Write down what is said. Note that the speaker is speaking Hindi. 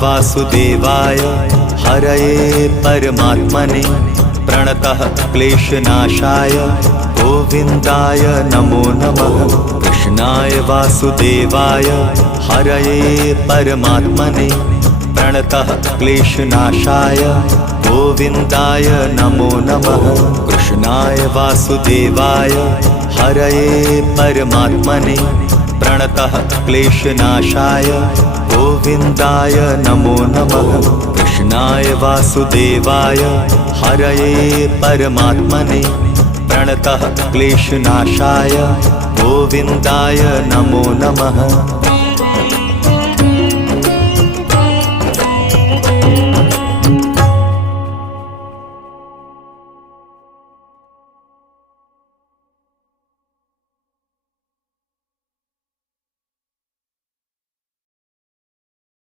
वासुदेवाय हरये परमात्मने प्रणतः क्लेशनाशाय गोविन्दाय नमो नमः। कृष्णाय वासुदेवाय हरये परमात्मने प्रणतः क्लेशनाशाय गोविन्दाय नमो नमः। कृष्णाय वासुदेवाय हरये परमात्मने प्रणतः क्लेशनाशाय गोविन्दाय नमो नमः। कृष्णाय वासुदेवाय हरये परमात्मने प्रणतः क्लेशनाशाय गोविन्दाय नमो नमः।